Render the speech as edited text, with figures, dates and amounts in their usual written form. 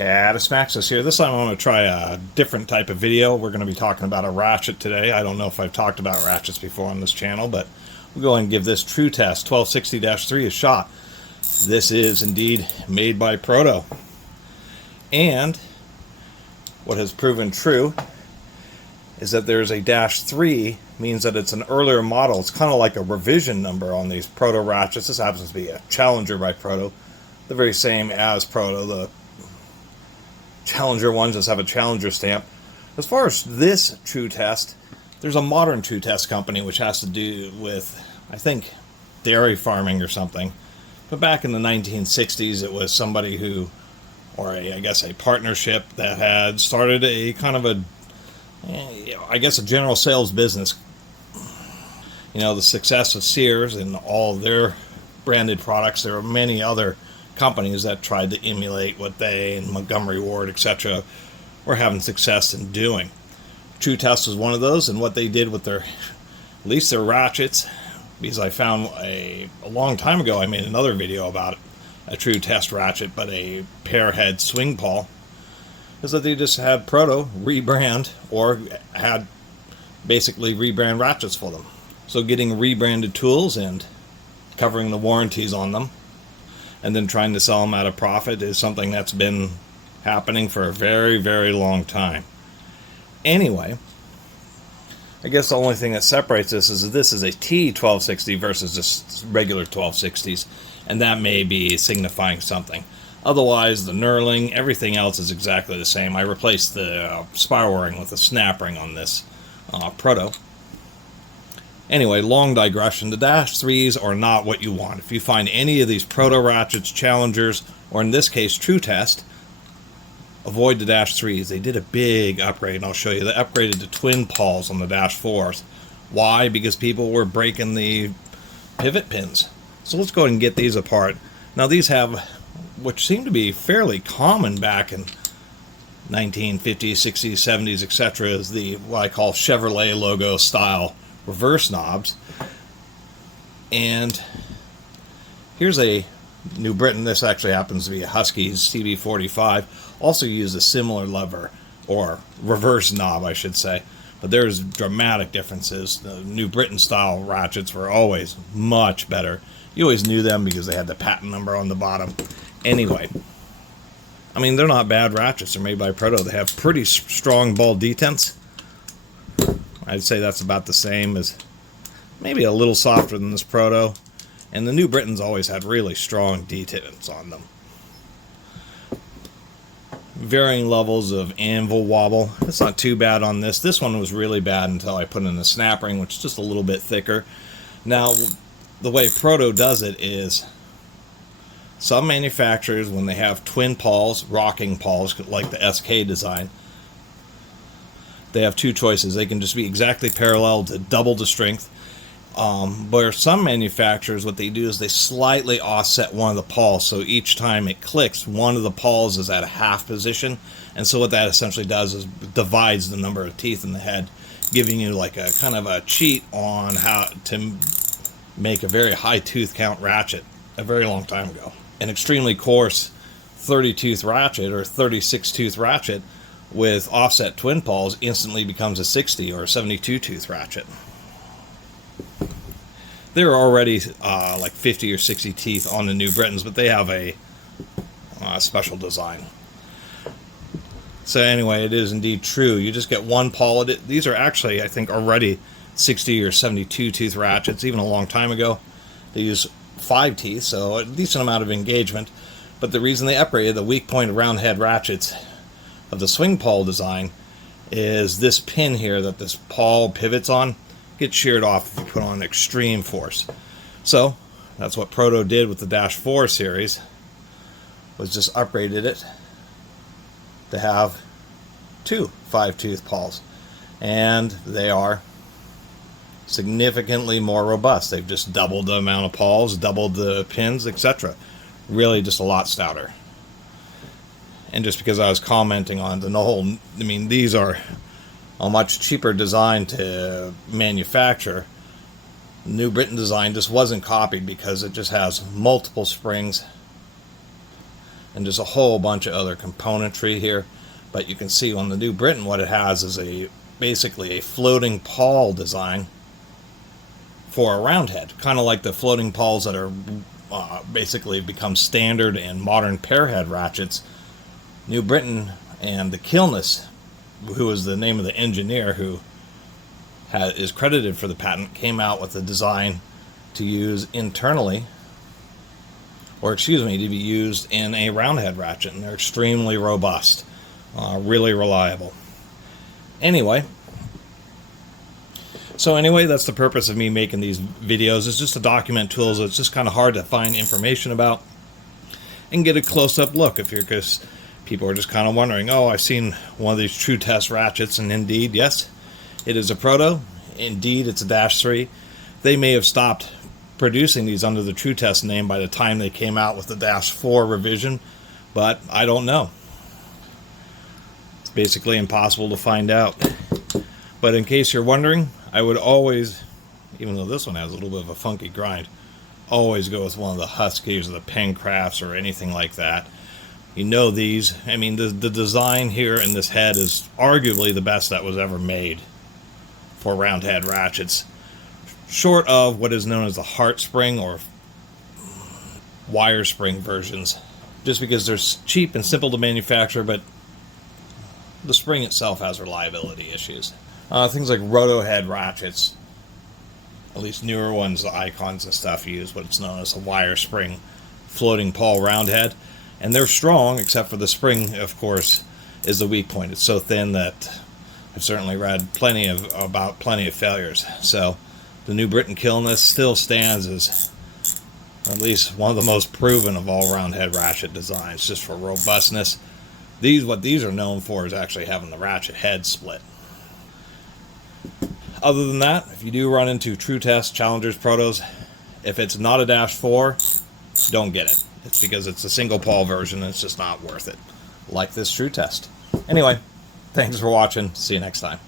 Catus Maximus here. This time I'm going to try a different type of video. We're going to be talking about a Ratchet today. I don't know if I've talked about Ratchets before on this channel, but we'll go ahead and give this Tru-Test 1260-3 a shot. This is indeed made by Proto. And what has proven true is that there's a -3, means that it's an earlier model. It's kind of like a revision number on these Proto Ratchets. This happens to be a Challenger by Proto. The very same as Proto. The Challenger ones just have a Challenger stamp. As far as this Tru-Test, there's a modern Tru-Test company which has to do with, I think, dairy farming or something. But back in the 1960s, it was somebody who, or I guess a partnership that had started a kind of a, I guess a general sales business. You know, the success of Sears and all their branded products, there are many other companies that tried to emulate what they and Montgomery Ward, etc., were having success in doing. Tru-Test was one of those, and what they did with their, at least their ratchets, because I found a long time ago, I made another video about a Tru-Test ratchet, but a pair head swing pawl, is that they just had Proto rebrand, or had basically rebrand ratchets for them. So getting rebranded tools and covering the warranties on them, and then trying to sell them at a profit, is something that's been happening for a very, very long time. Anyway, I guess the only thing that separates this is a T1260 versus just regular 1260s, and that may be signifying something. Otherwise, the knurling, everything else is exactly the same. I replaced the spiral ring with a snap ring on this Proto. Anyway, long digression. The -3s are not what you want. If you find any of these Proto Ratchets, Challengers, or in this case Tru-Test, avoid the -3s. They did a big upgrade, and I'll show you. They upgraded to twin pawls on the -4s. Why? Because people were breaking the pivot pins. So let's go ahead and get these apart. Now these have, which seemed to be fairly common back in 1950s, 60s, 70s, etc., is the what I call Chevrolet logo style reverse knobs. And here's a New Britain. This actually happens to be a Husky's CB45. Also used a similar lever, or reverse knob I should say, but there's dramatic differences. The New Britain style ratchets were always much better. You always knew them because they had the patent number on the bottom. Anyway, I mean, they're not bad ratchets. They're made by Proto. They have pretty strong ball detents. I'd say that's about the same, as maybe a little softer than this Proto. And the New Britons always had really strong detents on them. Varying levels of anvil wobble. It's not too bad on this. This one was really bad until I put in the snap ring, which is just a little bit thicker. Now, the way Proto does it is, some manufacturers, when they have twin pawls, rocking pawls, like the SK design, they have two choices. They can just be exactly parallel to double the strength. Where some manufacturers, what they do is they slightly offset one of the pawls, so each time it clicks, one of the pawls is at a half position, and so what that essentially does is divides the number of teeth in the head, giving you like a kind of a cheat on how to make a very high tooth count ratchet a very long time ago. An extremely coarse 30 tooth ratchet or 36 tooth ratchet with offset twin pawls instantly becomes a 60 or 72 tooth ratchet. There are already like 50 or 60 teeth on the New Britons, but they have a special design. So anyway, it is indeed true. You just get one pawl. These are actually, I think, already 60 or 72 tooth ratchets. Even a long time ago, they use 5 teeth, so a decent amount of engagement. But the reason they upgraded the weak point round head ratchets of the swing pawl design is this pin here that this pawl pivots on gets sheared off if you put on extreme force. So that's what Proto did with the -4 series, was just upgraded it to have 2 5-tooth pawls, and they are significantly more robust. They've just doubled the amount of pawls, doubled the pins, etc. Really just a lot stouter. And just because I was commenting on the whole, I mean, these are a much cheaper design to manufacture. New Britain design just wasn't copied because it just has multiple springs and just a whole bunch of other componentry here. But you can see on the New Britain what it has is basically a floating pawl design for a round head, kind of like the floating pawls that are basically become standard in modern pairhead ratchets. New Britain and the Catus, who is the name of the engineer who is credited for the patent, came out with a design to use internally, or excuse me, to be used in a roundhead ratchet, and they're extremely robust, really reliable. Anyway, that's the purpose of me making these videos. It's just to document tools that's just kind of hard to find information about and get a close-up look because people are just kind of wondering, oh, I've seen one of these Tru-Test ratchets, and indeed, yes, it is a Proto. Indeed, it's a -3. They may have stopped producing these under the Tru-Test name by the time they came out with the -4 revision, but I don't know. It's basically impossible to find out. But in case you're wondering, I would always, even though this one has a little bit of a funky grind, always go with one of the Huskies or the Pencrafts or anything like that. You know these, I mean, the design here in this head is arguably the best that was ever made for roundhead ratchets, short of what is known as the heart spring or wire spring versions, just because they're cheap and simple to manufacture, but the spring itself has reliability issues. Things like roto head ratchets, at least newer ones, the Icons and stuff, use what's known as a wire spring floating pawl roundhead, and they're strong, except for the spring, of course, is the weak point. It's so thin that I've certainly read plenty of failures. So the New Britain Catus still stands as at least one of the most proven of all roundhead ratchet designs, just for robustness. What these are known for is actually having the ratchet head split. Other than that, if you do run into Tru-Test, Challengers, Protos, if it's not a -4, don't get it. It's because it's a single pawl version and it's just not worth it. Like this Tru-Test. Anyway, thanks for watching. See you next time.